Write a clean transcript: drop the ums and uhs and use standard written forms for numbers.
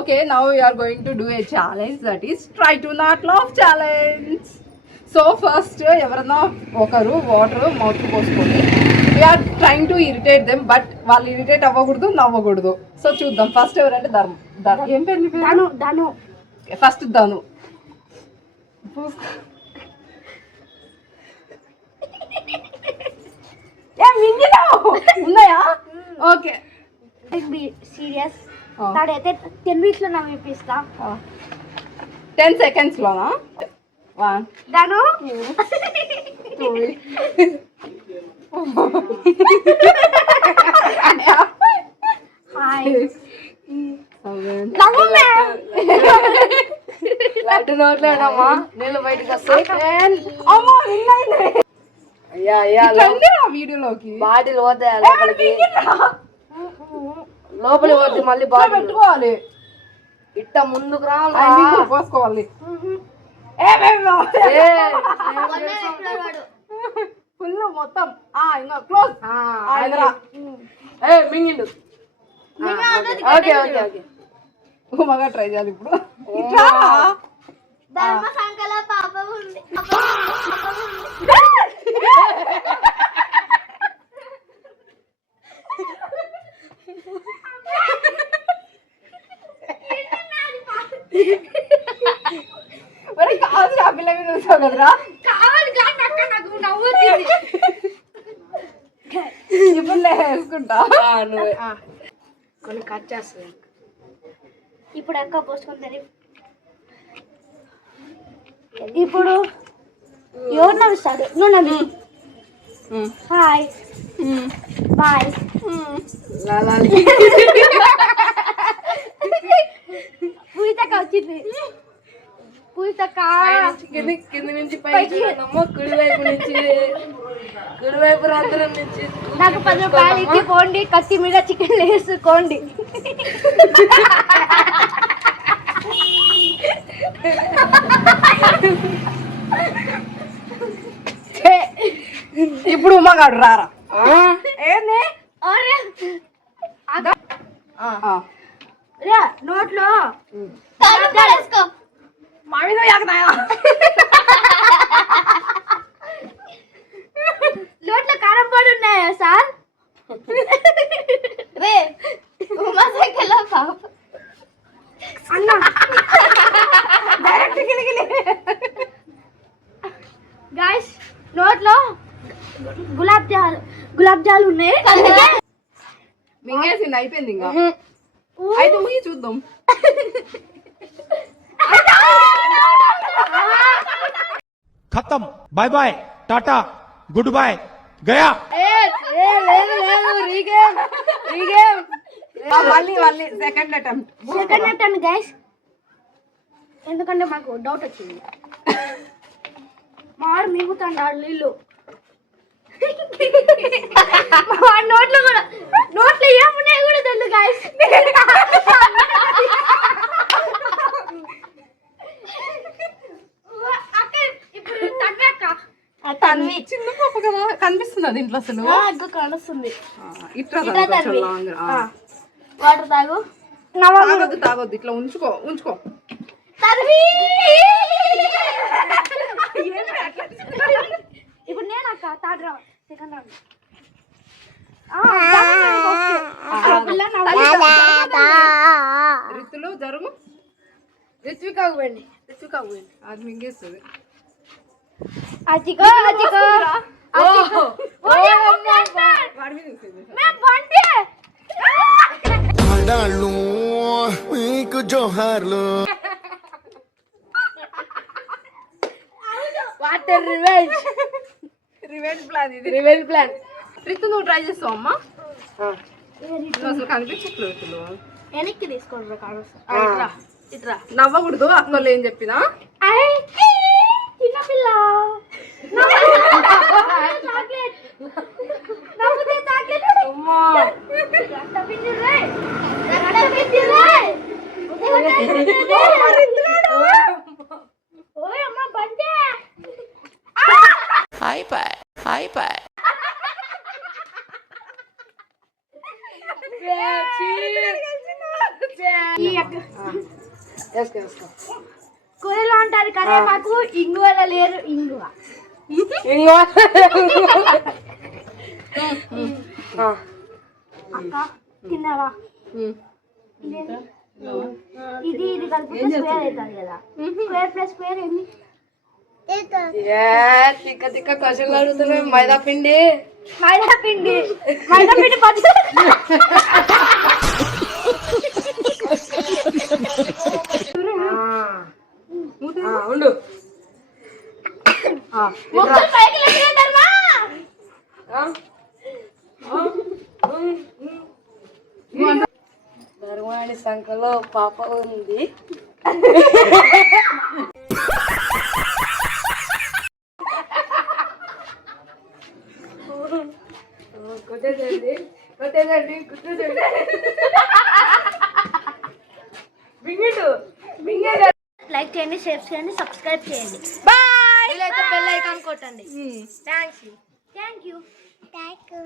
Okay, now we are going to do a challenge, that is try to not laugh challenge. So first ఎవరన్నా ఒకరు water mouth పోసుకొని we are trying to irritate them, but వాళ్ళు irritate అవ్వకూడదు, నవ్వకూడదు. So చూద్దాం. First ఎవరంటే ధను. ఏం పేరు నీ పేరు? ధను. ఫస్ట్ ధను. ఉన్నాయా? Okay, serious. తాడైతే 10 minutes లో నవ్విపిస్తా. 10 seconds లోనా? 1 ధను 2 హాయ్ 7 లడ్డు నోట్లేనమ్మా నీళ్ళు బయటకు వస్తాయి. అమ్మా విన్నాయిలే. అయ్యా అయ్యా వీడియోలోకి బాటిల్ పోతాయి లోపలి పోతే మళ్ళీ బాటిల్ పెట్టుకోవాలి. ఇట్ట ముందుకు రావాలి పోసుకోవాలి. ఫుల్ మొత్తం ఇంకా క్లోజ్. మింగిండు. Okay okay okay. మగా ట్రై చేయాలి ఇప్పుడు. మరి కాదు, ఆ పిల్ల మీద చూసావు కదరా. ఇప్పుడు వేసుకుంటా. కొన్ని కట్ చేస్తుంది. ఇప్పుడు అక్క పోసుకుంటుంది. ఇప్పుడు ఎవరు నవ్విస్తాడు? నువ్వు నవ్వి. Hi bye. పూయితక్క వచ్చింది. పూయితక్క కింది నుంచి పైకి కుడివైపు నుంచి కుడివైపు రంధ్రం నుంచి నాకు 10 రూపాయలు ఇచ్చి పోండి, కత్తి మీద చికెన్ వేసుకోండి. ఇప్పుడు మగాడు రారా. నోట్లో మా మీద నోట్లో కారం పొడి ఉన్నాయా సార్? అన్న గాయ్స్ నోట్లో గులాబ్ జాలు ఉన్నాయి. మింగేసింది, అయిపోయింది. ఇంకా అయితే ముగి చూద్దాం. खत्म, बाय बाय, टाटा, गुड बाय, गया. మళ్ళీ సెకండ్ అటెంప్ట్ గైస్. ఎందుకంటే మాకు డౌట్ వచ్చింది. మాడు మిగుతాడు నీళ్ళు. నోట్లో కూడా నోట్లో ఏమున్నాయి కూడా తెలియదు గైస్. చిన్న పాప కదా, కనిపిస్తుంది ఇంట్లో అసలు. కనిపిస్తుంది. ఇట్లా వాటర్ తాగు. తాగొద్దు, ఇట్లా ఉంచుకో. ఇప్పుడు నేను అక్క థర్డ్ రౌండ్, సెకండ్ రౌండ్. రితులు జరుగు. రిత్వికాకు పోయింది. అది మింగేస్తుంది. అచికో మీకు జోహార్లు. Water revenge plan. రితు నువ్వు ట్రై చేస్తావు అమ్మా. అసలు కనిపించట్లేదు. వెనక్కి తీసుకోండి. ఇట్రా నవ్వకూడదు అక్కలు ఏం చెప్పినా. చిన్నపిల్ల అయిపోయి వేసుకో కూరలో ఉంటారు కరివేపాకు ఇంగువలో లేరు ఇంగువ ఇంకో అక్క తిన్నావా ఇది కలిపి స్క్వేర్ అవుతుంది కదా స్క్వేర్ ప్లస్ స్క్వేర్ ఎన్ని తిక్క తిక్క కషలు అడుగుతున్నాయి మైదా పిండి మైదా పిండి పచ్చి ఉండు మొక్కలు పైకి లేచిపోతారమ్మా. ధర్మాని సంఖలో పాప ఉంది కొట్టేదండి లైక్ చేయండి షేర్ చేయండి సబ్స్క్రైబ్ చేయండి బాయ్ బెల్ ఐకాన్ కొట్టండి థ్యాంక్ యూ